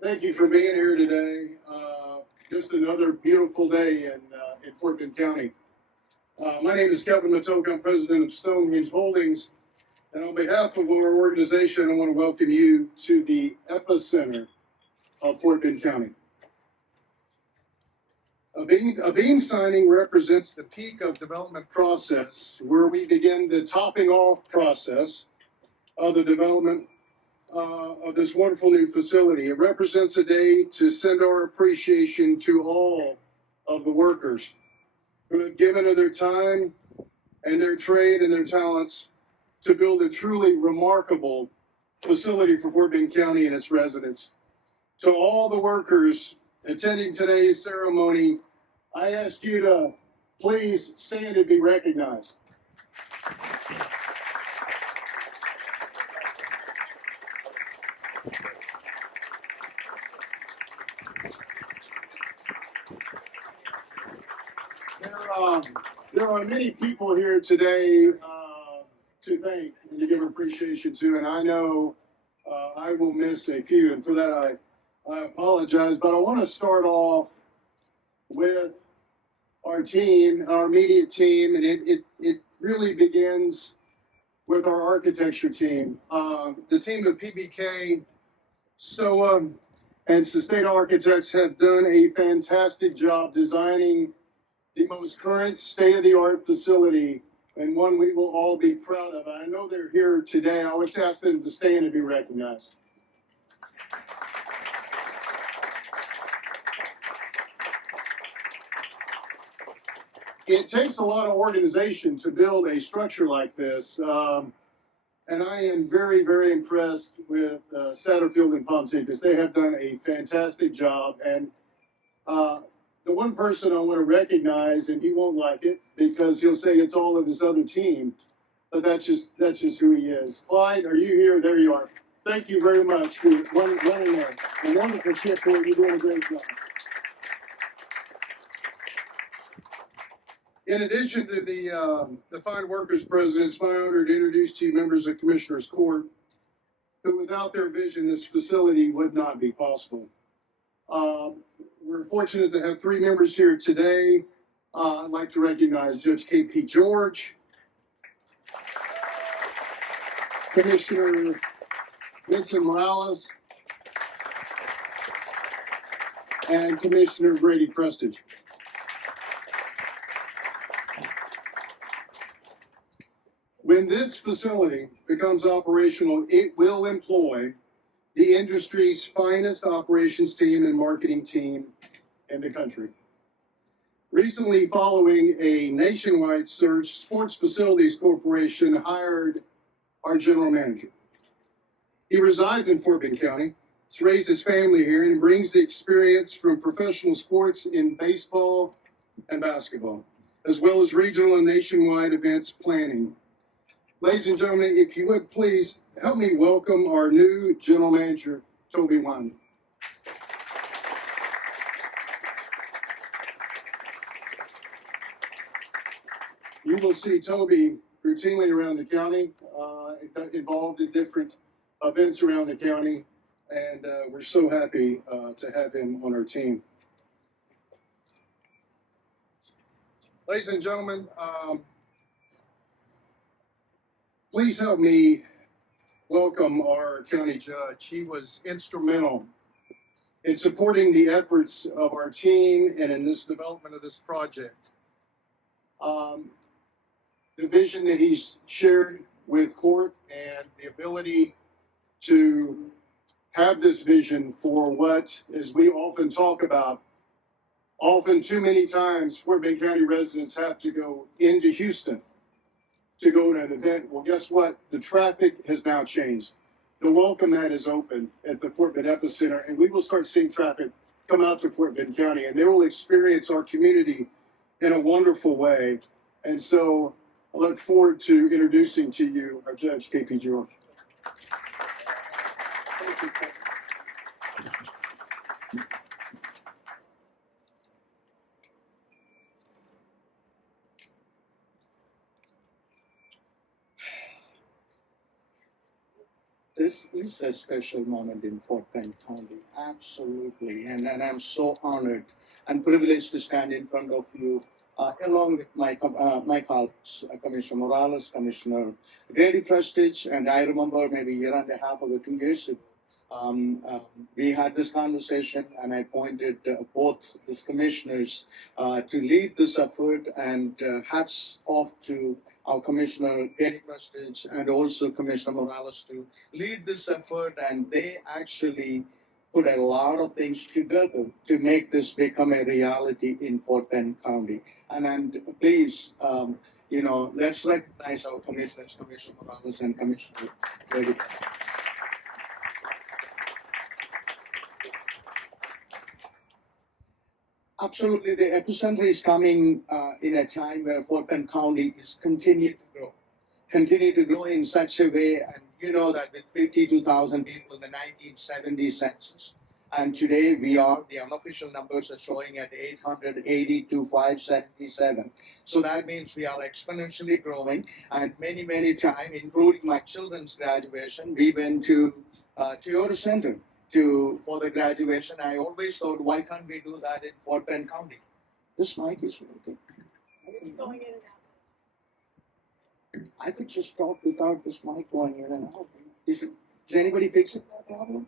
Thank you for being here today. Just another beautiful day in Fort Bend County. My name is Kevin Matoke. I'm president of Stonehenge Holdings. And on behalf of our organization, I want to welcome you to the epicenter of Fort Bend County. A beam signing represents the peak of development process, where we begin the topping off process of the development of this wonderful new facility. It represents a day to send our appreciation to all of the workers who have given of their time and their trade and their talents to build a truly remarkable facility for Fort Bend County and its residents. To all the workers attending today's ceremony, I ask you to please stand and be recognized. There are many people here today to thank and to give appreciation to, and I know I will miss a few, and for that I apologize, but I want to start off with our team, our immediate team, and it really begins with our architecture team. The team of PBK, STOA, and State Architects have done a fantastic job designing the most current state-of-the-art facility, and one we will all be proud of. I know they're here today. I always ask them to stand and be recognized. It takes a lot of organization to build a structure like this, and I am very, very impressed with Satterfield and Pomsey. They have done a fantastic job, and the one person I want to recognize, and he won't like it because he'll say it's all of his other team, but that's just who he is. Clyde, are you here? There you are. Thank you very much for running a wonderful ship here. You're doing a great job. In addition to the fine workers president, it's my honor to introduce to you members of Commissioners Court, who without their vision, this facility would not be possible. We're fortunate to have three members here today. I'd like to recognize Judge K.P. George, Commissioner Vincent Morales, and Commissioner Grady Prestage. When this facility becomes operational, it will employ the industry's finest operations team and marketing team in the country. Recently, following a nationwide search, Sports Facilities Corporation hired our general manager. He resides in Fort Bend County. He's raised his family here and brings the experience from professional sports in baseball and basketball, as well as regional and nationwide events planning. Ladies and gentlemen, if you would please help me welcome our new general manager, Toby Wyman. You will see Toby routinely around the county, involved in different events around the county, and we're so happy to have him on our team. Ladies and gentlemen, please help me welcome our county judge. He was instrumental in supporting the efforts of our team and in this development of this project. The vision that he's shared with court and the ability to have this vision for what, as we often talk about, often too many times Fort Bend County residents have to go into Houston to go to an event. Well, guess what? The traffic has now changed. The welcome mat is open at the Fort Bend EpiCenter, and we will start seeing traffic come out to Fort Bend County, and they will experience our community in a wonderful way. And so I look forward to introducing to you our Judge, K.P. George. Thank you. this is a special moment in Fort Bend County, absolutely. And I'm so honored and privileged to stand in front of you along with my colleagues, Commissioner Morales, Commissioner Grady Prestage, and I remember maybe a year and a half ago, 2 years ago, we had this conversation, and I appointed both these commissioners to lead this effort. And hats off to our Commissioner Grady Prestige and also Commissioner Morales to lead this effort. And they actually put a lot of things together to make this become a reality in Fort Bend County. And please, let's recognize our commissioners, Commissioner Morales and Commissioner Grady Prestige. Absolutely, the epicenter is coming in a time where Fort Bend County is continue to grow in such a way. And you know that with 52,000 people in the 1970 census, and today the unofficial numbers are showing at 880 to 577. So that means we are exponentially growing. And many times, including my children's graduation, we went to Toyota Center for the graduation. I always thought, why can't we do that in Fort Bend County? This mic is working. Going in and out. I could just talk without this mic going in and out. Is anybody fixing that problem?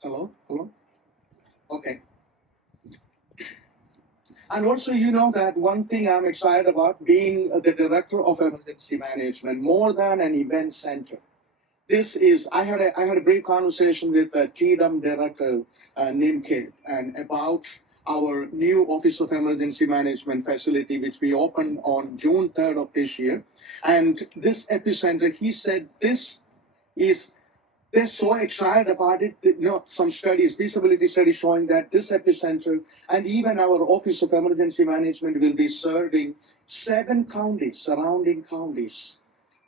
Hello? Okay. And also, you know that one thing I'm excited about being the Director of Emergency Management, more than an event center. I had a brief conversation with the TDM director, named Kate, and about our new Office of Emergency Management facility, which we opened on June 3rd of this year. And this epicenter, he said, they're so excited about it. Some feasibility studies showing that this epicenter and even our Office of Emergency Management will be serving 7 counties, surrounding counties,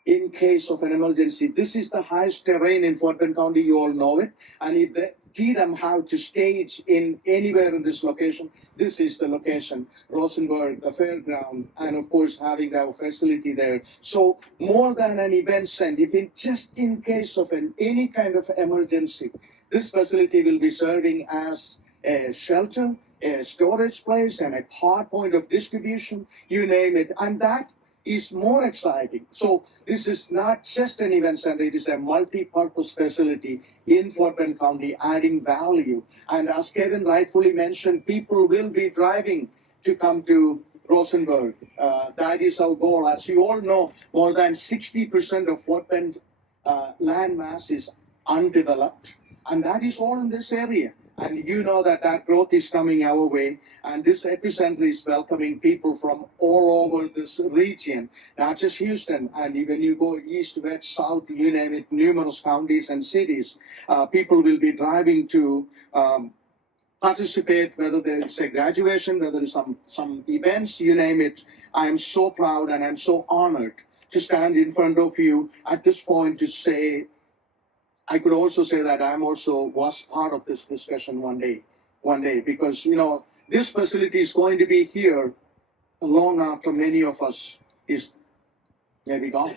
in case of an emergency. This is the highest terrain in Fort Bend County, you all know it. And if the GDM have to stage in anywhere in this location, this is the location, Rosenberg, the fairground, and of course having our facility there. So more than an event center, just in case of any kind of emergency, this facility will be serving as a shelter, a storage place, and a hard point of distribution, you name it. And that is more exciting. So this is not just an event center, it is a multi-purpose facility in Fort Bend County, adding value. And as Kevin rightfully mentioned, people will be driving to come to Rosenberg. That is our goal. As you all know, more than 60% of Fort Bend land mass is undeveloped, and that is all in this area. And you know that growth is coming our way, and this epicenter is welcoming people from all over this region, not just Houston. And even you go east, west, south, you name it, numerous counties and cities. People will be driving to participate, whether there's a graduation, whether there's some events, you name it. I'm so proud and I'm so honored to stand in front of you at this point to say, I could also say that was part of this discussion one day, because, this facility is going to be here long after many of us is maybe gone.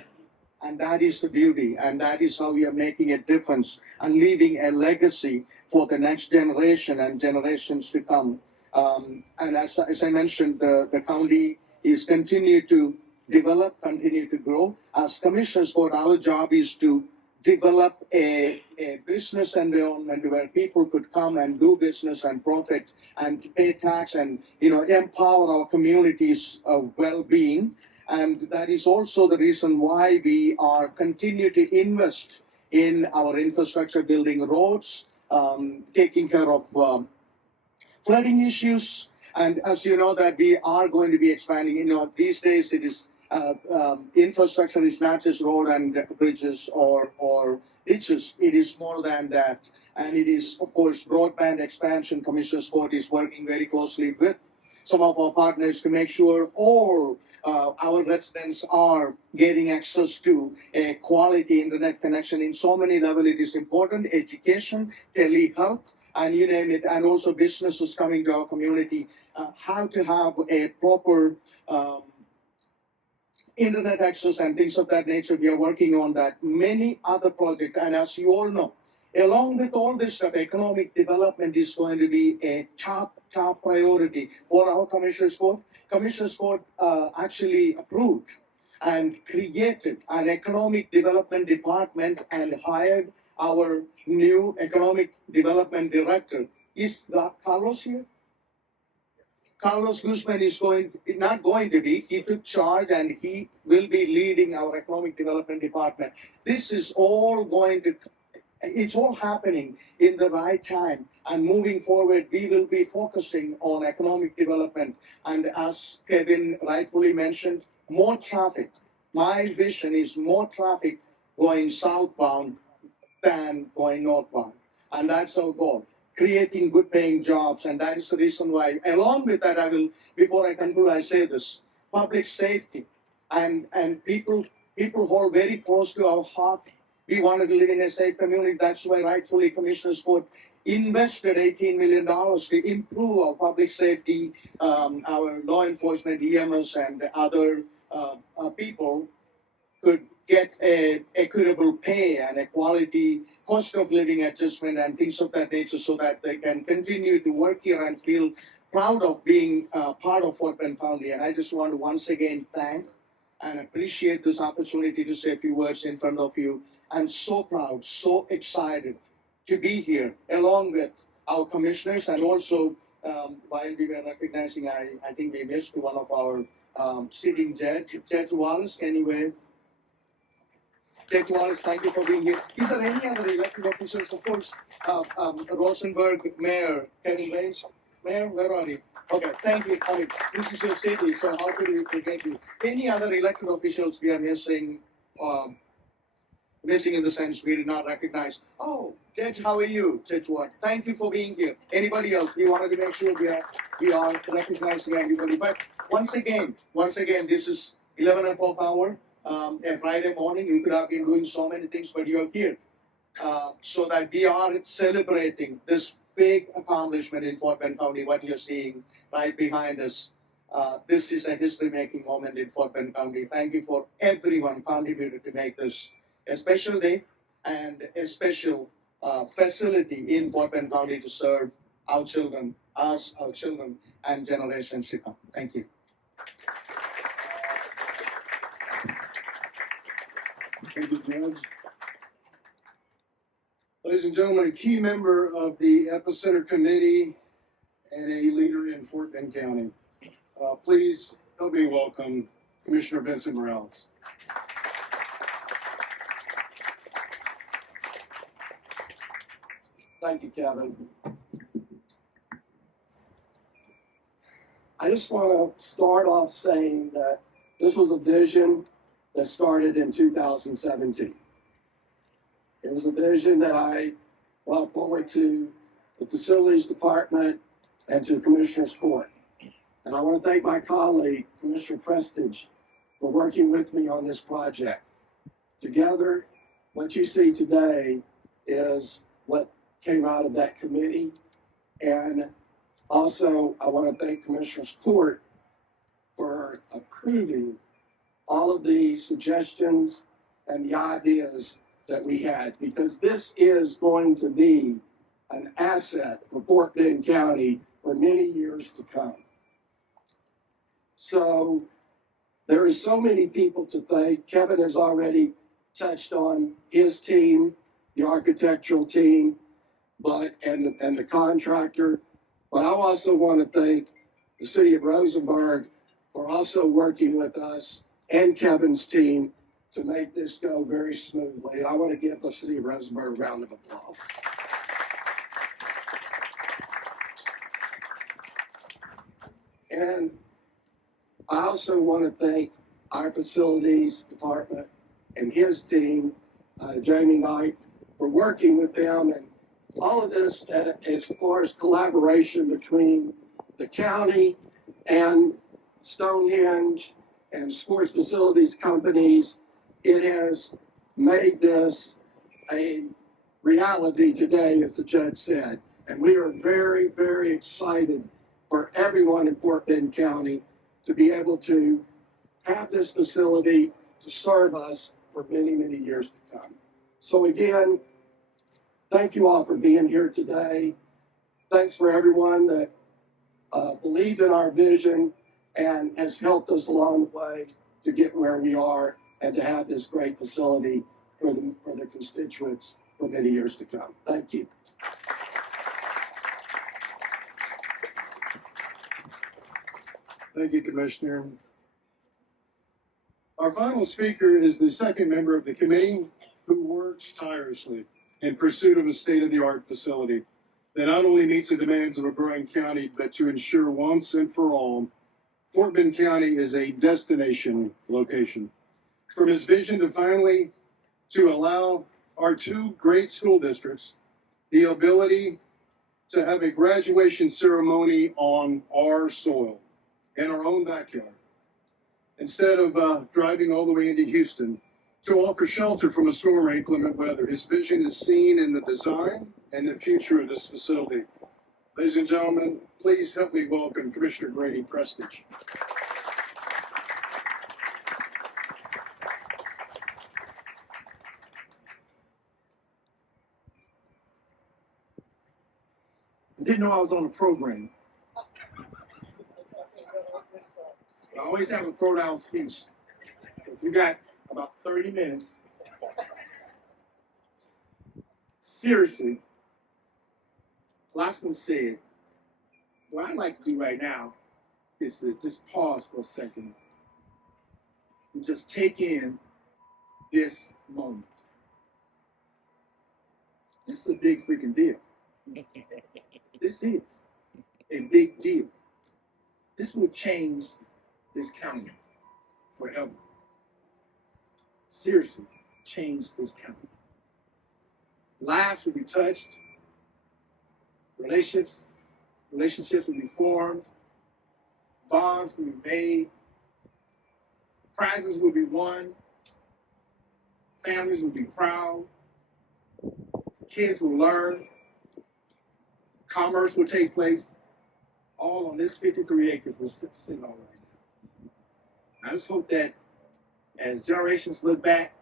And that is the beauty, and that is how we are making a difference and leaving a legacy for the next generation and generations to come. And as I mentioned, the county is continue to develop, continue to grow. As commissioners, what our job is to develop a business environment where people could come and do business and profit and pay tax and empower our communities' well-being. And that is also the reason why we are continue to invest in our infrastructure, building roads, taking care of flooding issues. And as you know that we are going to be expanding, these days it is infrastructure is not just road and bridges or ditches. It is more than that. And it is, of course, broadband expansion. Commissioner's Court is working very closely with some of our partners to make sure all our residents are getting access to a quality internet connection in so many levels. It is important. Education, telehealth, and you name it, and also businesses coming to our community, how to have a proper internet access and things of that nature. We are working on that. Many other projects, and as you all know, along with all this stuff, economic development is going to be a top priority for our Commissioners Court. Commissioners Court actually approved and created an economic development department and hired our new economic development director. Is that Carlos here? Carlos Guzman is not going to be. He took charge and he will be leading our economic development department. This is all it's all happening in the right time. And moving forward, we will be focusing on economic development. And as Kevin rightfully mentioned, more traffic. My vision is more traffic going southbound than going northbound. And that's our goal, creating good paying jobs. And that is the reason why, along with that, before I conclude, I say this, public safety and people hold very close to our heart. We wanted to live in a safe community. That's why rightfully Commissioners Court invested $18 million to improve our public safety, our law enforcement, EMS, and other people could get a equitable pay and a quality cost of living adjustment and things of that nature so that they can continue to work here and feel proud of being part of Fort Bend County. And I just want to once again thank and appreciate this opportunity to say a few words in front of you. I'm so proud, so excited to be here along with our commissioners, and also while we were recognizing, I think we missed one of our sitting judge, Judge Wallace. Anyway, Judge Wallace, thank you for being here. Is there any other elected officials? Of course, Rosenberg Mayor Kevin Rains. Mayor, where are you? Okay, thank you. I mean, this is your city, so how could we forget you? Any other elected officials we are missing? Missing in the sense we did not recognize. Oh, Judge, how are you? Judge Watt, thank you for being here. Anybody else? We wanted to make sure we are recognizing everybody. But once again, this is 11 o'clock hour, a Friday morning. You could have been doing so many things, but you're here so that we are celebrating this big accomplishment in Fort Bend County. What you're seeing right behind us. This is a history-making moment in Fort Bend County. Thank you for everyone contributed to make this a special day and a special facility in Fort Bend County to serve our children, our children, and generations to come. Thank you. Thank you, Judge. Ladies and gentlemen, a key member of the EpiCenter Committee and a leader in Fort Bend County. Please help me welcome Commissioner Vincent Morales. Thank you, Kevin. I just want to start off saying that this was a vision that started in 2017. It was a vision that I brought forward to the Facilities Department and to Commissioners Court. And I want to thank my colleague, Commissioner Prestage, for working with me on this project. Together, what you see today is what came out of that committee. And also, I want to thank Commissioners Court for approving all of the suggestions and the ideas that we had, because this is going to be an asset for Fort Bend County for many years to come. So there is so many people to thank. Kevin has already touched on his team, the architectural team, and the contractor. But I also want to thank the city of Rosenberg for also working with us and Kevin's team to make this go very smoothly. And I want to give the city of Rosenberg a round of applause. And I also want to thank our facilities department and his team, Jamie Knight, for working with them. And all of this, as far as collaboration between the county and Stonehenge and sports facilities companies, it has made this a reality today, as the judge said. And we are very, very excited for everyone in Fort Bend County to be able to have this facility to serve us for many, many years to come. So again, thank you all for being here today. Thanks for everyone that believed in our vision and has helped us along the way to get where we are and to have this great facility for the constituents for many years to come. Thank you. Thank you, Commissioner. Our final speaker is the second member of the committee who works tirelessly in pursuit of a state-of-the-art facility that not only meets the demands of a growing county, but to ensure once and for all, Fort Bend County is a destination location. From his vision to allow our two great school districts the ability to have a graduation ceremony on our soil, in our own backyard, instead of driving all the way into Houston to offer shelter from a storm or inclement weather. His vision is seen in the design and the future of this facility. Ladies and gentlemen, please help me welcome Commissioner Grady Prestage. I didn't know I was on the program. I always have a throwdown speech. So if you got about 30 minutes, seriously, lots been said. What I'd like to do right now is to just pause for a second and just take in this moment. This is a big freaking deal. This is a big deal. This will change this county forever. Seriously, change this county. Lives will be touched. Relationships will be formed. Bonds will be made. Prizes will be won. Families will be proud. Kids will learn. Commerce will take place. All on this 53 acres we're sitting on right now. I just hope that as generations look back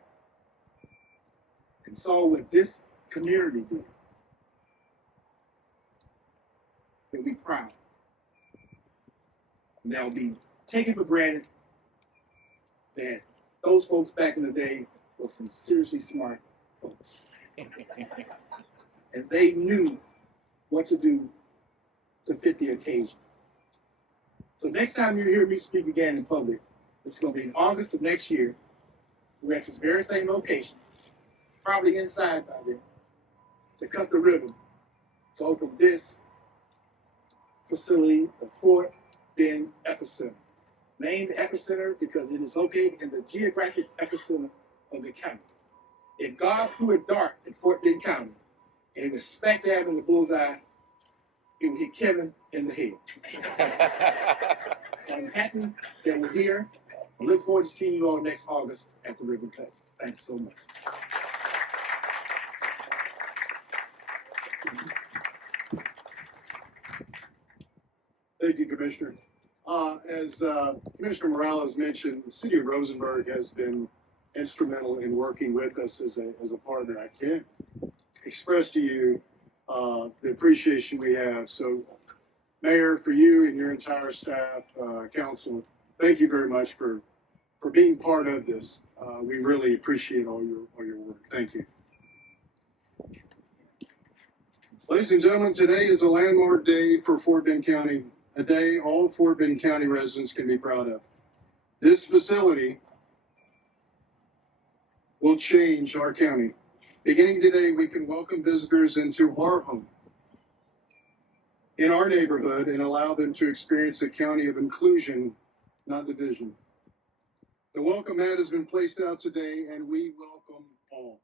and saw what this community did, they'll be proud. And they'll be taken for granted that those folks back in the day were some seriously smart folks. And they knew what to do to fit the occasion. So next time you hear me speak again in public, it's going to be in August of next year. We're at this very same location, probably inside by then, to cut the ribbon to open this facility, the Fort Bend EpiCenter. Named EpiCenter because it is located in the geographic epicenter of the county. If God threw a dart at Fort Bend County and it was smack dab in the bullseye, it would hit Kevin in the head. So I'm happy that we're here. I look forward to seeing you all next August at the ribbon cut. Thank you so much. Thank you, Commissioner. As Commissioner Morales mentioned, the city of Rosenberg has been instrumental in working with us as a partner. I can't express to you the appreciation we have. So, Mayor, for you and your entire staff, council, thank you very much for being part of this. We really appreciate all your work. Thank you. Ladies and gentlemen, today is a landmark day for Fort Bend County, a day all Fort Bend County residents can be proud of. This facility will change our county. Beginning today, we can welcome visitors into our home, in our neighborhood, and allow them to experience a county of inclusion, not division. The welcome mat has been placed out today, and we welcome all.